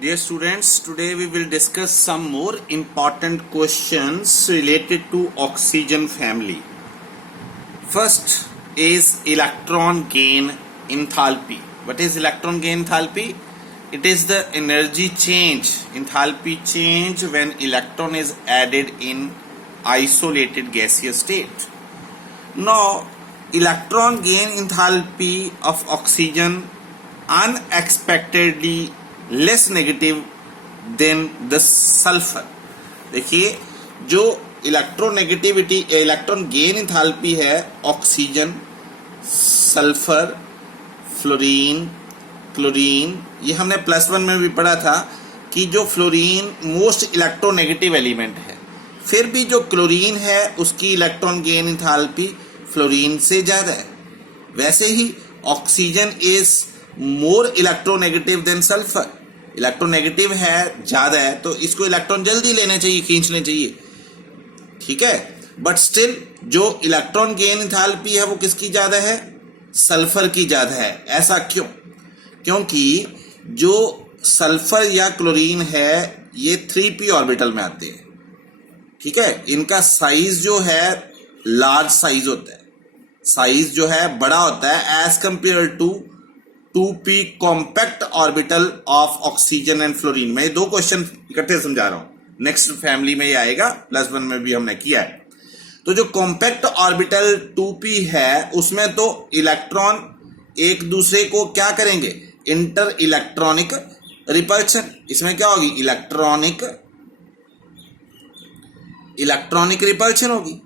Dear students, today we will discuss some more important questions related to oxygen family. First is electron gain enthalpy. What is electron gain enthalpy? It is the energy change, enthalpy change when electron is added in isolated gaseous state. Now, electron gain enthalpy of oxygen unexpectedly less negative than the sulphur. देखिए, जो electronegativity electron gain enthalpy है oxygen, sulphur, fluorine, chlorine, ये हमने +1 में भी पढ़ा था कि जो फ्लोरीन मोस्ट इलेक्ट्रोनेगेटिव एलिमेंट है, फिर भी जो क्लोरीन है उसकी इलेक्ट्रॉन गेन इंथैल्पी फ्लोरीन से ज़्यादा है. वैसे ही oxygen is more electronegative than sulphur. Electronegative है, ज़्यादा है, तो इसको इलेक्ट्रॉन जल्दी लेने चाहिए, खींचने चाहिए, ठीक है. बट स्टिल जो इलेक्ट्रॉन गेन इंथैल्पी है वो किसकी ज़्यादा है? सल्फर की ज़्यादा है. ऐसा क्यों? क्योंकि जो सल्फर या क्लोरीन है ये 3p ऑर्बिटल में आते हैं, ठीक है. इनका साइज जो है लार्ज साइज होता है, साइज जो है बड़ा होता है as compare to 2p compact orbital of oxygen and fluorine. मैं दो क्वेश्चन इकट्ठे समझा रहा हूं, नेक्स्ट फैमिली में ये आएगा, +1 में भी हमने किया है. तो जो कॉम्पैक्ट ऑर्बिटल 2p है उसमें तो इलेक्ट्रॉन एक दूसरे को क्या करेंगे? Inter electronic repulsion. इसमें क्या होगी? इलेक्ट्रॉनिक रिपल्शन होगी.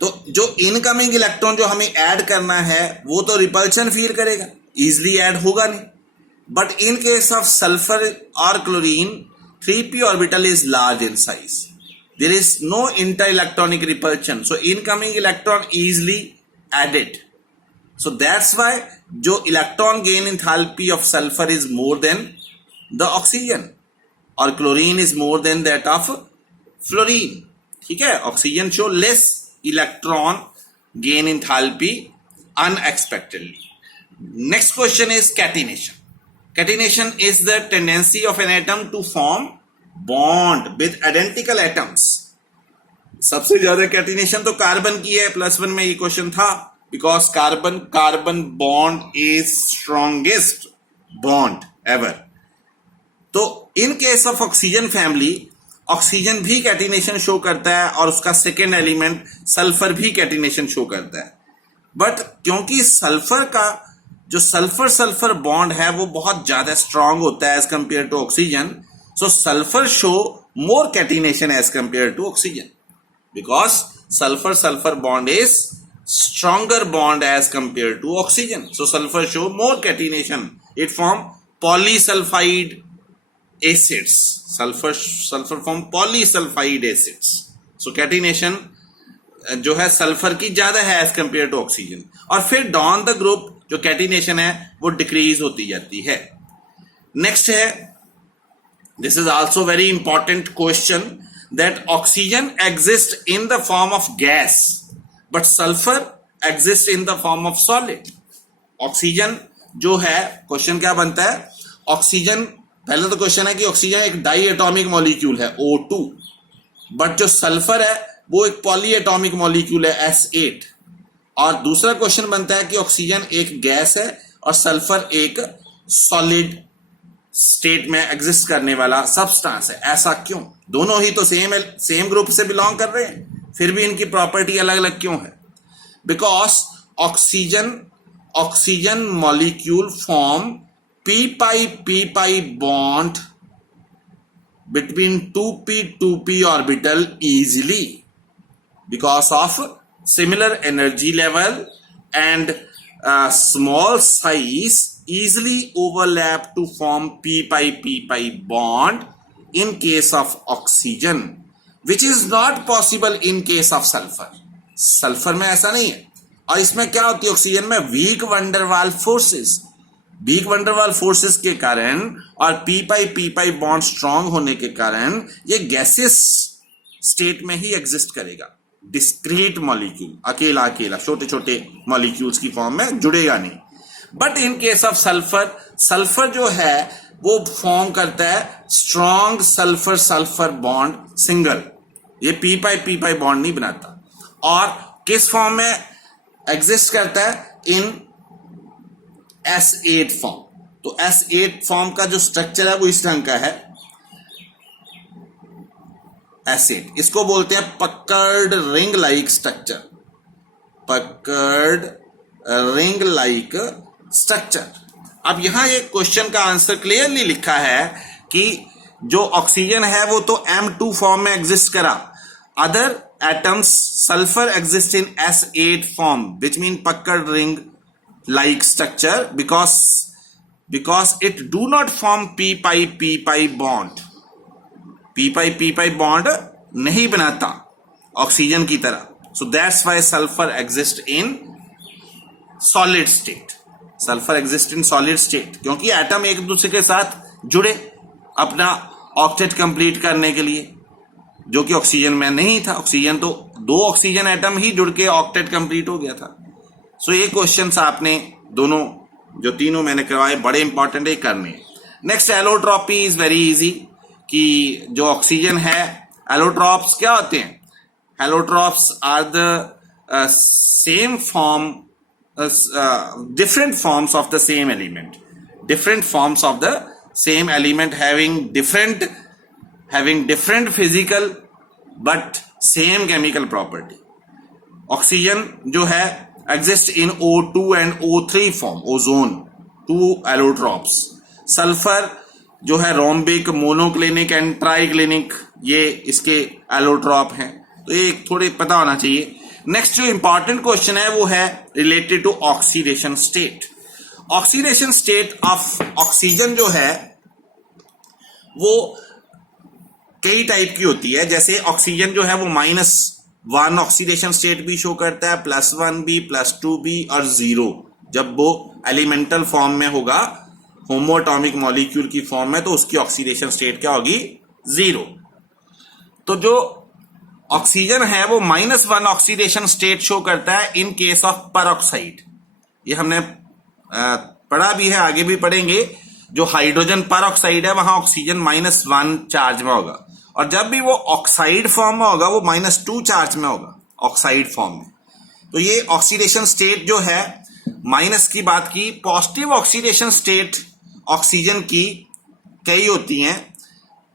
तो जो इनकमिंग इलेक्ट्रॉन जो हमें ऐड करना है वो तो रिपल्शन फील करेगा, इजिली ऐड होगा नहीं. But in case of sulphur और chlorine 3p orbital is large in size, there is no inter electronic repulsion, so incoming electron easily added. So that's why जो electron gain enthalpy of sulphur is more than the oxygen और chlorine is more than that of fluorine, ठीक है. Oxygen show less electron gain enthalpy unexpectedly. Next question is catenation. Catenation is the tendency of an atom to form bond with identical atoms. सबसे ज्यादा catenation तो carbon की है, +1 में ये question था, because carbon bond is strongest bond ever. तो in case of oxygen family oxygen भी कैटिनेशन शो करता है और उसका सेकेंड एलिमेंट सल्फर भी कैटिनेशन शो करता है. बट क्योंकि सल्फर का जो सल्फर बॉन्ड है वो बहुत ज्यादा स्ट्रांग होता है as compare to oxygen, so sulphur show more catenation as compare to oxygen, because sulphur bond is stronger bond as compare to oxygen. So sulphur show more catenation, it form polysulphide acids. Sulphur form polysulphide acids. So catenation जो है sulphur की ज्यादा है as compare to oxygen. और फिर down the group जो catenation है वो डिक्रीज होती जाती है. नेक्स्ट है, this is also very important question, that oxygen exist in the form of gas but sulphur exist in the form of solid. Oxygen जो है, क्वेश्चन क्या बनता है? ऑक्सीजन, पहले तो क्वेश्चन है कि ऑक्सीजन एक डाई एटॉमिक मॉलिक्यूल है O2, बट जो सल्फर है वो एक पॉली एटॉमिक मॉलिक्यूल है S8. और दूसरा क्वेश्चन बनता है कि ऑक्सीजन एक गैस है और सल्फर एक सॉलिड स्टेट में एग्जिस्ट करने वाला सब्सटेंस है. ऐसा क्यों? दोनों ही तो सेम ग्रुप से बिलोंग कर रहे हैं, फिर भी इनकी प्रॉपर्टी अलग अलग क्यों है? Because oxygen molecule form p-pi bond between 2p orbital easily because of similar energy level and small size easily overlap to form p-pi bond in case of oxygen, which is not possible in case of sulfur. Sulphur में ऐसा नहीं है. और इसमें क्या होती है? Oxygen में वीक वंडरवाल फोर्सेस के कारण और p-pi बॉन्ड स्ट्रांग होने के कारण ये गैसेस स्टेट में ही एग्जिस्ट करेगा. डिस्क्रीट मॉलिक्यूल, अकेला छोटे छोटे मॉलिक्यूल्स की फॉर्म में जुड़ेगा नहीं. But in case of sulphur जो है वो फॉर्म करता है strong sulphur sulphur bond single, ये पी पाई बॉन्ड नहीं बनाता। और किस फॉर्म में एग्जिस्ट करता है? इन S8 फॉर्म। तो S8 फॉर्म का जो स्ट्रक्चर है वो इस ढंग का है, S8। इसको बोलते हैं puckered ring like structure, puckered ring like structure. अब यहां एक क्वेश्चन का आंसर क्लियरली लिखा है कि जो ऑक्सीजन है वो तो M2 फॉर्म में एग्जिस्ट करा, other atoms sulphur exist in S8 form which mean puckered ring like structure because it do not form P pi bond, P pi bond नहीं बनाता ऑक्सीजन की तरह। So that's why sulphur exist in solid state, sulphur exist in solid state, क्योंकि atom एक दूसरे के साथ जुड़े अपना ऑक्टेट कंप्लीट करने के लिए, जो कि ऑक्सीजन में नहीं था। ऑक्सीजन तो 2 ऑक्सीजन एटम ही जुड़ के ऑक्टेट कंप्लीट हो गया था। सो ये क्वेश्चंस आपने दोनों जो तीनों मैंने करवाए बड़े इंपॉर्टेंट है करने। Next allotropy is very easy, कि जो ऑक्सीजन है, एलोट्रॉप्स क्या होते हैं? Allotropes are the same form, different forms of the same element, different forms of the same element having different physical but same chemical property. Oxygen जो है exist in O2 and O3 form, ozone, 2 allotropes. Sulfur जो है rhombic, monoclinic and triclinic, ये इसके allotrop हैं। तो ये थोड़े पता होना चाहिए। नेक्स्ट जो इंपॉर्टेंट क्वेश्चन है वो है related to oxidation state. Oxidation state of oxygen जो है वो कई टाइप की होती है। जैसे ऑक्सीजन जो है वो -1 ऑक्सीडेशन स्टेट भी शो करता है, +1 भी, +2 भी और 0 जब वो एलिमेंटल फॉर्म में होगा, होमोएटॉमिक मॉलिक्यूल की फॉर्म में, तो उसकी ऑक्सीडेशन स्टेट क्या होगी? 0। तो जो ऑक्सीजन है वो -1 ऑक्सीडेशन स्टेट शो करता है इन केस ऑफ परऑक्साइड। ये हमने पढ़ा भी है, आगे भी पढ़ेंगे। जो हाइड्रोजन परऑक्साइड है वहां ऑक्सीजन -1 चार्ज में होगा, और जब भी वो ऑक्साइड फॉर्म में होगा वो -2 चार्ज में होगा, ऑक्साइड फॉर्म में। तो ये ऑक्सीडेशन स्टेट जो है, माइनस की बात की, पॉजिटिव ऑक्सीडेशन स्टेट ऑक्सीजन की कई होती हैं।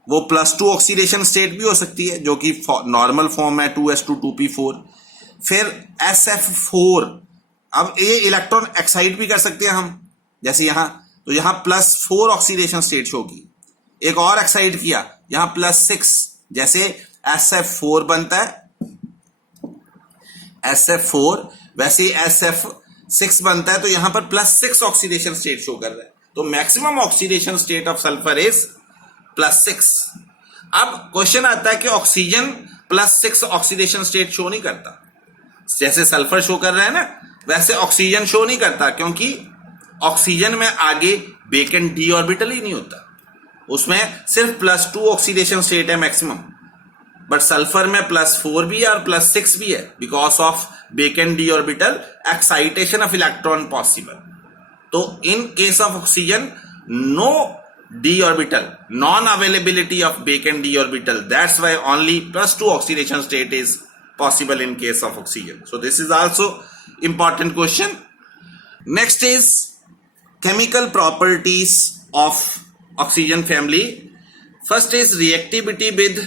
वो +2 ऑक्सीडेशन स्टेट भी हो सकती है, जो कि नॉर्मल फॉर्म है 2s2 2p4। फिर SF4, अब ये इलेक्ट्रॉन एक्साइट भी कर सकते हैं हम, जैसे यहां, तो यहां +4 ऑक्सीडेशन स्टेट होगी। एक और एक्साइट किया, यहां +6, जैसे SF4 बनता है, SF4 वैसे SF6 बनता है, तो यहां पर +6 ऑक्सीडेशन स्टेट शो कर रहा है। तो maximum oxidation state of sulphur is +6। अब क्वेश्चन आता है कि ऑक्सीजन +6 ऑक्सीडेशन स्टेट शो नहीं करता, जैसे सल्फर शो कर रहा है ना, वैसे ऑक्सीजन शो नहीं करता, क्योंकि ऑक्सीजन में आगे वेकेंट d ऑर्बिटल ही नहीं होता, उसमें सिर्फ +2 ऑक्सीडेशन स्टेट है मैक्सिमम। बट सल्फर में +4 भी है और +6 भी है, because of vacant d orbital, excitation of electron possible. तो in case of oxygen no d orbital, non-availability of vacant d orbital. That's why only +2 oxidation state is possible in case of oxygen. So this is also important question. Next is chemical properties of oxygen family. First is reactivity with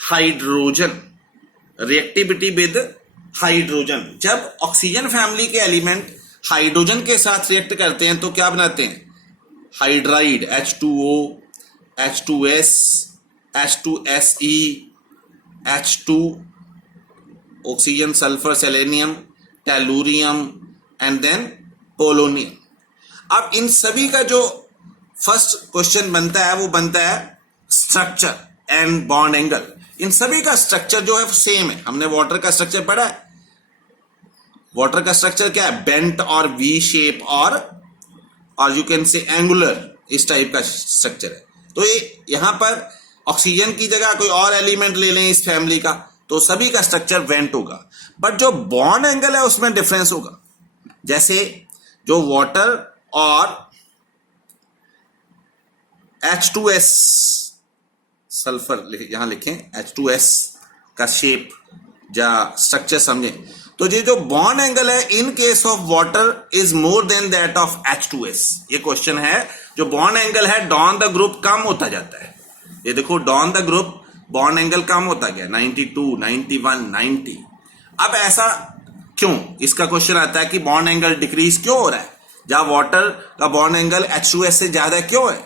hydrogen. Reactivity with hydrogen. जब oxygen family के element hydrogen के साथ react करते हैं तो क्या बनाते हैं? Hydride, H2O, H2S, H2SE, H2, oxygen, sulphur, selenium, tellurium and then polonium. अब इन सभी का जो फर्स्ट क्वेश्चन बनता है वो बनता है स्ट्रक्चर एंड बॉन्ड एंगल। इन सभी का स्ट्रक्चर जो है सेम है। हमने वाटर का स्ट्रक्चर पढ़ा है। वाटर का स्ट्रक्चर क्या है? बेंट और वी शेप और यू कैन से एंगुलर, इस टाइप का स्ट्रक्चर है। तो ये यहां पर ऑक्सीजन की जगह कोई और एलिमेंट ले लें इस फैमिली का, तो सभी का स्ट्रक्चर वेंट होगा, बट जो बॉन्ड एंगल है उसमें डिफरेंस होगा। जैसे जो वाटर और H2S सल्फर यहां लिखें, H2S का शेप या स्ट्रक्चर समझें। तो ये जो बॉन्ड एंगल है in case of water is more than that of H2S। ये क्वेश्चन है, जो बॉन्ड एंगल है डॉन द ग्रुप कम होता जाता है। ये देखो down the group bond angle कम होता गया, 92, 91, 90। अब ऐसा क्यों, इसका क्वेश्चन आता है कि बॉन्ड एंगल डिक्रीज क्यों हो रहा है, जहां वाटर का बॉन्ड एंगल H2S से ज्यादा क्यों है?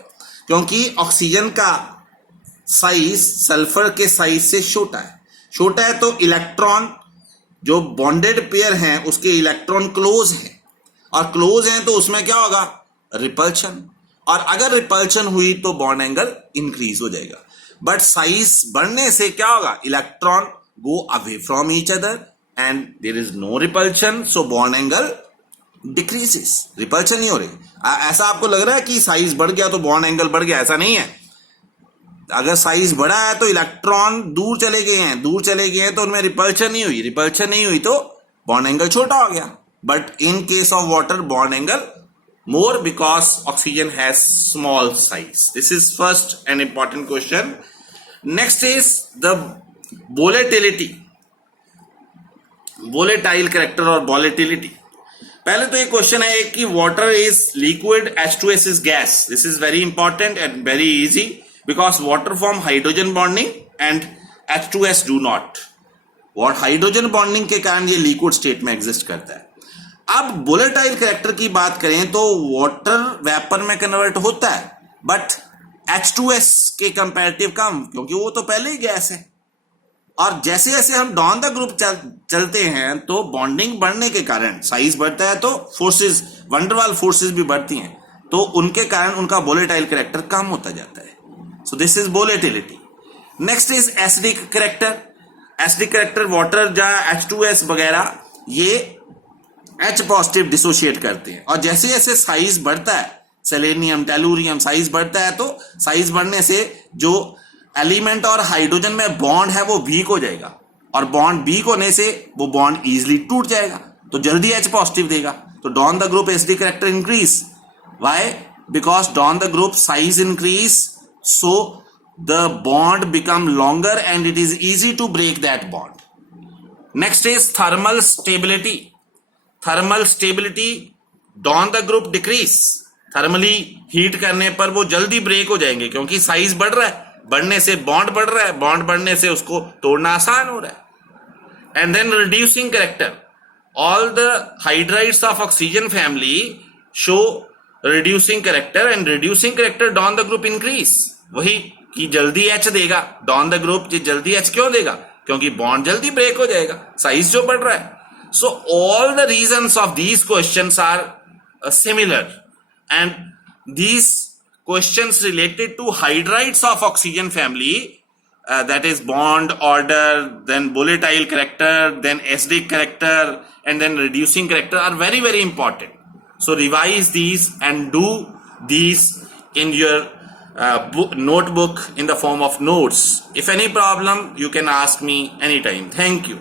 क्योंकि ऑक्सीजन का साइज सल्फर के साइज से छोटा है। छोटा है तो इलेक्ट्रॉन, जो बॉन्डेड पेयर हैं उसके इलेक्ट्रॉन क्लोज हैं, और क्लोज हैं तो उसमें क्या होगा, रिपल्शन। और अगर रिपल्शन हुई तो बॉन्ड एंगल इंक्रीज हो जाएगा। बट साइज बढ़ने से क्या होगा, electron go away from each other and there is no repulsion, so bond angle decreases, repulsion नहीं हो रही। ऐसा आपको लग रहा है कि साइज बढ़ गया तो बॉन्ड एंगल बढ़ गया, ऐसा नहीं है। अगर साइज बढ़ा है तो इलेक्ट्रॉन दूर चले गए हैं, दूर चले गए हैं तो उनमें रिपल्शन नहीं हुई, रिपल्शन नहीं हुई तो बॉन्ड एंगल छोटा हो गया। But in case of water bond angle more because oxygen has small size. This is first an important question. Next is the volatility, volatile character और volatility. पहले तो ये क्वेश्चन है कि water is liquid, H2S is gas. This is very important and very easy because water form hydrogen bonding and H2S do not. और hydrogen bonding के कारण ये लिक्विड स्टेट में एग्जिस्ट करता है। अब वोलेटाइल कैरेक्टर की बात करें तो वाटर वेपर में कन्वर्ट होता है, बट H2S के कंपैरेटिव कम, क्योंकि वो तो पहले ही गैस है। और जैसे जैसे हम डाउन द ग्रुप चलते हैं तो बॉन्डिंग बढ़ने के कारण साइज बढ़ता है, तो फोर्सेस, वंडरवाल फोर्सेस भी बढ़ती हैं, तो उनके कारण उनका वोलेटाइल कैरेक्टर कम होता जाता है। So this is volatility. Next is acidic character. Acidic character water जहां H2S वगैरह ये H पॉजिटिव डिसोशिएट करते हैं, और जैसे जैसे साइज बढ़ता है, सेलेनियम, टेलुरियम साइज बढ़ता है, तो साइज बढ़ने से जो एलिमेंट और हाइड्रोजन में बॉन्ड है वो वीक हो जाएगा, और बॉन्ड वीक होने से वो बॉन्ड इजीली टूट जाएगा, तो जल्दी H पॉजिटिव देगा। तो down the group acidic character increase, why? Because down the group size increase, so the bond become longer and it is easy to break that bond. Next is thermal stability. Thermal stability, down the group decrease, thermally heat करने पर वो जल्दी break हो जाएंगे, क्योंकि size बढ़ रहा है, बढ़ने से बॉन्ड बढ़ रहा है, बॉन्ड बढ़ने से उसको तोड़ना आसान हो रहा है। And then reducing character, all the hydrides of oxygen family show reducing character, and reducing character down the group increase, वही कि जल्दी H देगा डॉन द ग्रुप। ये जल्दी H क्यों देगा? क्योंकि बॉन्ड जल्दी ब्रेक हो जाएगा, साइज जो बढ़ रहा है। So all the reasons of these questions are similar, and these questions related to hydrides of oxygen family, that is bond order, then volatile character, then acidic character, and then reducing character are very, very important. So revise these and do these in your notebook in the form of notes. If any problem, you can ask me anytime. Thank you.